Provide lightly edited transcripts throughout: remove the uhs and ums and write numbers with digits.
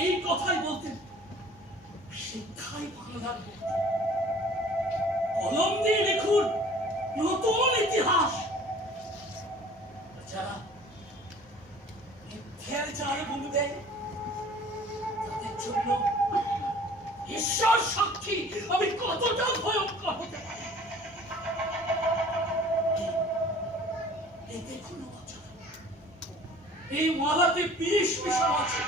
এই কথাই বলতেন, শিক্ষাই বাংলার মুক্তি। কলম দিয়ে লিখুন নতুন ইতিহাস। যারা মিথ্যের জাল বুনে দেয় তাদের জন্য ঈশ্বর সাক্ষী আমি কতটা ভয়ঙ্কর হতে পারি। এই দেখুন এই মালাতে বিষ মিশানো আছে।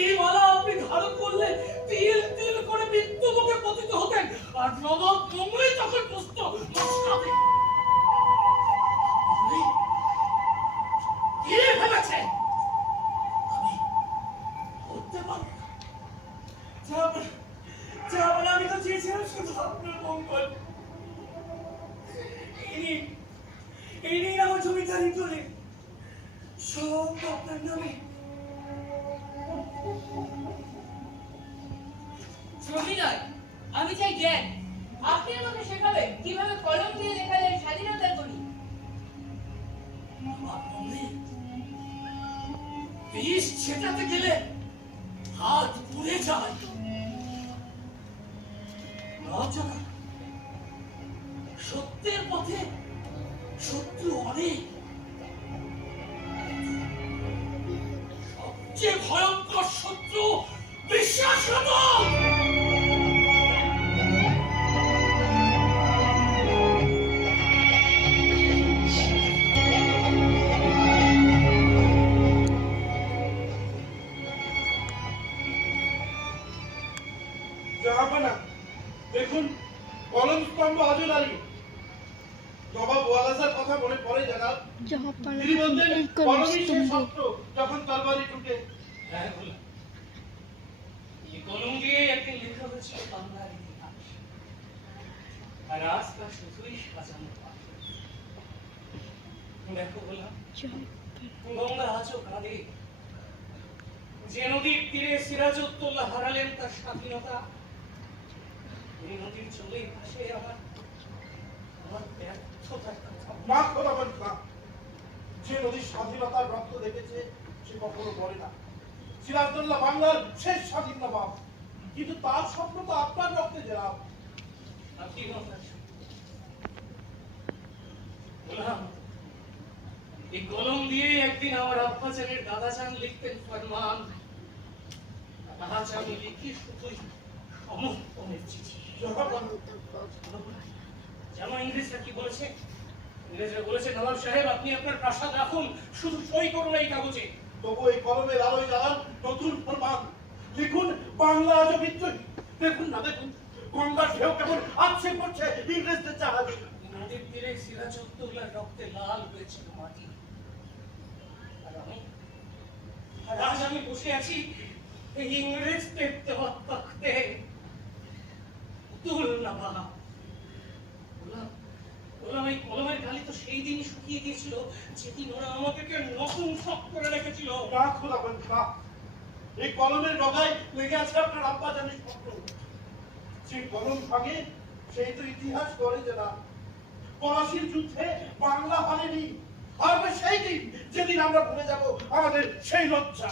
এই মালা আপনি ধারণ করলে তিল তিল করে মৃত্যু মুখে পতিত হতেন, আর নবাব মঙ্গলে তখন পুস্ত মস্কাতে। কে ভেবেছে আমি করতে পারবো না? আমি তো চেয়েছিলাম শুধু আপনার মঙ্গল। এই নিয়ে আমার জমিদারি করে সব আপনার নামে। জমি নয়, আমি চাই জ্ঞান। আপনি আমাকে শেখাবেন কিভাবে কলম দিয়ে লেখা যায় স্বাধীনতার করি। বিষ ছেটাতে গেলে হাত পুড়ে যায়। সত্যের পথে শত্রু অনেক, সবচেয়ে ভয়ঙ্কর শত্রু বিশ্বাসঘাতক। দেখুন কলম স্তম্ভ আজও দাঁড়িয়ে। নবাব ওয়ালাসার কথা মনে পড়ে জানাব। তিনি বলতেন কলমই সে শস্ত্র যখন তরবারি টুটে। হ্যাঁ বলুন, এই কলম দিয়ে একদিন লেখা হয়েছিল বাংলার ইতিহাস, আর আজ তা শুধুই সাজানো পাঠ। দেখো বললাম গঙ্গা আজও কাঁদে। যে নদীর তীরে সিরাজউদ্দৌলা হারালেন তার স্বাধীনতা, এই নদীর চলে আসে আমার ব্যর্থতার কথা। না কথা বলেন না। যে নদীর স্বাধীনতার রক্ত দেখেছে সে কখনো বলে না সিরাজউদ্দৌলা বাংলার শেষ স্বাধীন নবাব, কিন্তু তার স্বপ্ন তো আপনার রক্তে জেরাব। এই কলম দিয়ে একদিন আমার আব্বাজানের দাদাজান লিখতেন ফরমান, দাদাজান লিখি শুধুই সমর্পণের চিঠি। জানো ইংরেজরা কি বলেছে? ইংরেজরা বলেছে নবাব সাহেব আপনি আপনার প্রাসাদ রাখুন, শুধু সই করুন এই কাগজে। তবু এই কলমের আলোয় জ্বালান নতুন ফরমান, লিখুন বাংলা আজ বিদ্রোহী। দেখুন না দেখুন গঙ্গার ঢেউ কেমন আছে পড়ছে ইংরেজদের জাহাজ। নদীর তীরে সিরাজউদ্দৌলার রক্তে লাল হয়েছিল মাটি, আর আজ আমি বসে আছি এই ইংরেজদের দেওয়া তখ্তে। এই কলমের গালি তো সেই দিনই শুকিয়ে গিয়েছিল যেদিন ওরা আমাদেরকে নতুন শখ করে রেখেছিল। না খোলাবেন না, এই কলমের ডগায় লেগে আছে আপনার আব্বাজানের স্বপ্ন। যে কলম ভাঙে সেই তো ইতিহাস করে যারা। পলাশির যুদ্ধে বাংলা হারেনি, হারবে সেই দিন যেদিন আমরা ভুলে যাব আমাদের সেই লজ্জা।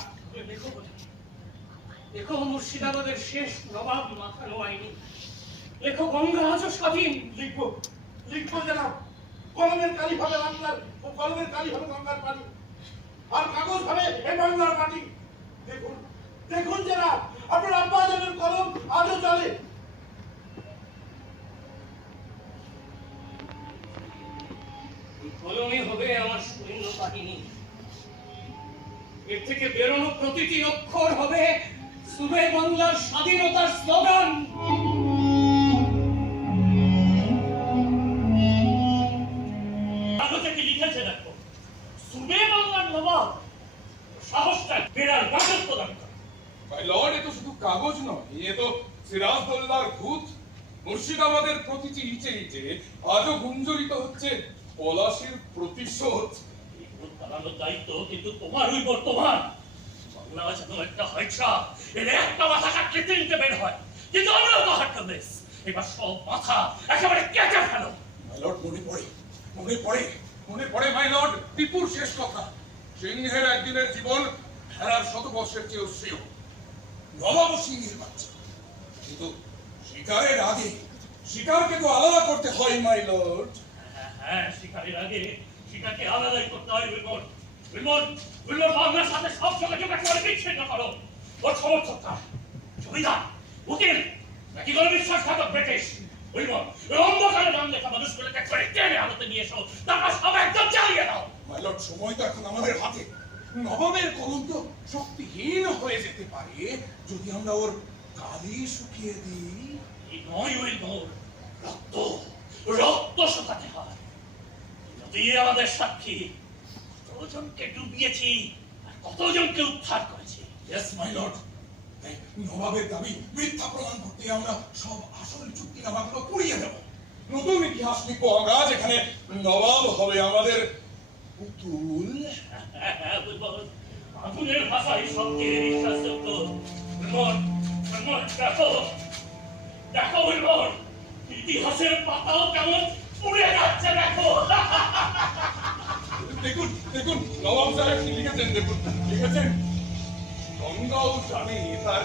দেখো মুর্শিদাবাদের শেষ নবাব মাথা নোয়ায়নি। লেখো গঙ্গা আজও স্বাধীন। লিখবো লিখবো জানাব, কলমের কালি হবে বাংলার, কলমের কালি হবে গঙ্গার পানি, আর কাগজ হবে এই বাংলার মাটি। দেখুন দেখুন জানাব, আপনার আব্বাজানের কলম আজও চলে। কলমে হবে আমার সৈন্য বাহিনী, এর থেকে বেরোনো প্রতিটি অক্ষর হবে সুবে বাংলার স্বাধীনতার স্লোগান। কাগজে কি লিখেছে দেখো, সুবে বাংলার নবাব, সাহসটা বেড়ার রাজত্ব দরকার। মাই লর্ড, এ তো শুধু কাগজ নয়, এ তো সিরাজউদ্দৌলার ভূত। মুর্শিদাবাদের প্রতিটি ইচে ইচে আজও গুঞ্জরিত হচ্ছে পলাশির প্রতিশোধ। এই ভূত তাড়ানোর দায়িত্ব কিন্তু তোমারই বর্তমান। বাংলা যেন একটা হয়ছা, এর একটা মাথা কাটলে তিনটে বের হয়, কিন্তু আমরাও তো হাটটা বেশ। এবার সব মাথা একেবারে কেটে ফেলো। মাই লর্ড, মনে পড়ে মাই লর্ড টিপুর শেষ কথা, সিংহের একদিনের জীবন ভেড়ার শতবর্ষের চেয়েও শ্রেয়। নবাব সিংহের বাচ্চা। কিন্তু শিকারের আগে শিকারকে তো আলাদা করতে হয় মাই লর্ড। হ্যাঁ, শিকারের আগে শিকারকে আলাদাই করতে হয়। উইলবর উইলবর উইলবর বাংলার সাথে সব যোগাযোগ একেবারে বিচ্ছিন্ন করো। ওর সমর্থকরা জমিদার উকিল নাকি কোনো বিশ্বাসঘাতক ব্রিটিশ উইলবর ওই অন্ধকারে নাম লেখা মানুষগুলোকে একেবারে টেনে আলোতে নিয়ে এসো, তারপর সব একদম জ্বালিয়ে দাও। মাই লর্ড, সময় তো এখন আমাদের হাতে। নবাবের কলঙ্ক শক্তিহীন হয়ে যেতে পারে যদি আমরা ওর কালি শুকিয়ে দিই। এই নয় উইলবর, রক্ত রক্ত শুকাতে হয়। নদী আমাদের সাক্ষী, কতজনকে ডুবিয়েছি আর কতজনকে উদ্ধার করেছি। Yes my lord. নবাবের দাবি মিথ্যা প্রমাণ করতে আমরা সব আসল চুক্তিনামাগুলো পুড়িয়ে দেব। নতুন ইতিহাস লিখবো আমরা, যেখানে নবাব হবে আমাদের পুতুল। আগুনের ভাষায় সবচেয়ে বিশ্বাসযোগ্য। উইলবর উইলবর দেখো দেখো উইলবর, ইতিহাসের পাতাও কেমন পুড়ে যাচ্ছে দেখো। দেখুন দেখুন নবাব সাহেব কি লিখেছেন, দেখুন লিখেছেন গঙ্গাও জানে তার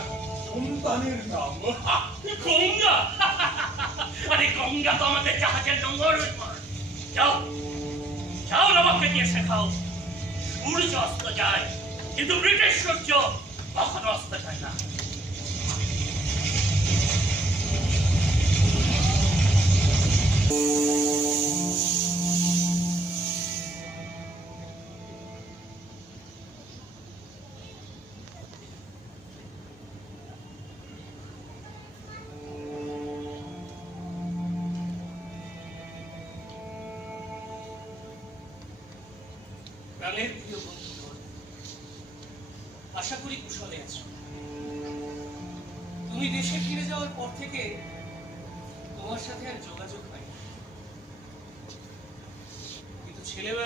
সন্তানের নাম। গঙ্গা? আরে গঙ্গা তো আমাদের জাহাজের নোংর। যাও যাও, নবাবকে গিয়ে শেখাও সূর্য অস্ত যায়, কিন্তু ব্রিটিশ সূর্য কখনো অস্ত যায় না। প্রাণের প্রিয় বন্ধুগণ, আশা করি কুশলে আছো। তুমি দেশে ফিরে যাওয়ার পর থেকে তোমার সাথে আর যোগাযোগ হয়নি, কিন্তু ছেলেবেলা